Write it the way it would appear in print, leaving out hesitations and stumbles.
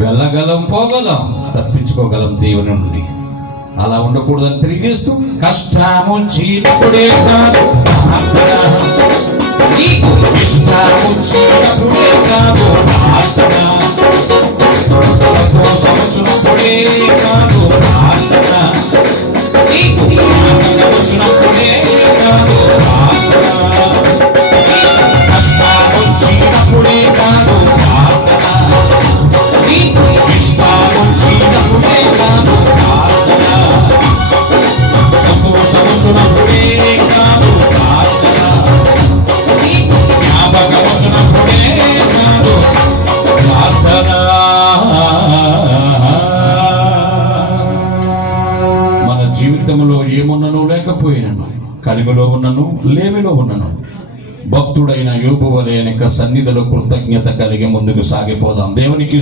వెళ్ళగలం, పోగలం, తప్పించుకోగలం దేవుని నుండి. అలా ఉండకూడదని తెలియజేస్తూ, కష్టము చీనప్పుడే కాదు ఇష్టము చీనప్పుడే కాదు సంతోషముచున్నప్పుడే కాదు వచ్చినప్పుడే కాదు కష్టము చీనప్పుడే కాదు ఇష్టము చీనప్పుడే కాదు సంతోషముచున్నప్పుడే కాదు జ్ఞాపకముచున్నప్పుడే కాదు ప్రార్థన. మన జీవితంలో ఏమున్నను లేకపోయినను, కలిమిలో ఉన్నను లేమిలో ఉన్నను, భక్తుడైన యోబు వలె సన్నిధిలో కృతజ్ఞత కలిగి ముందుకు సాగిపోదాం. దేవునికి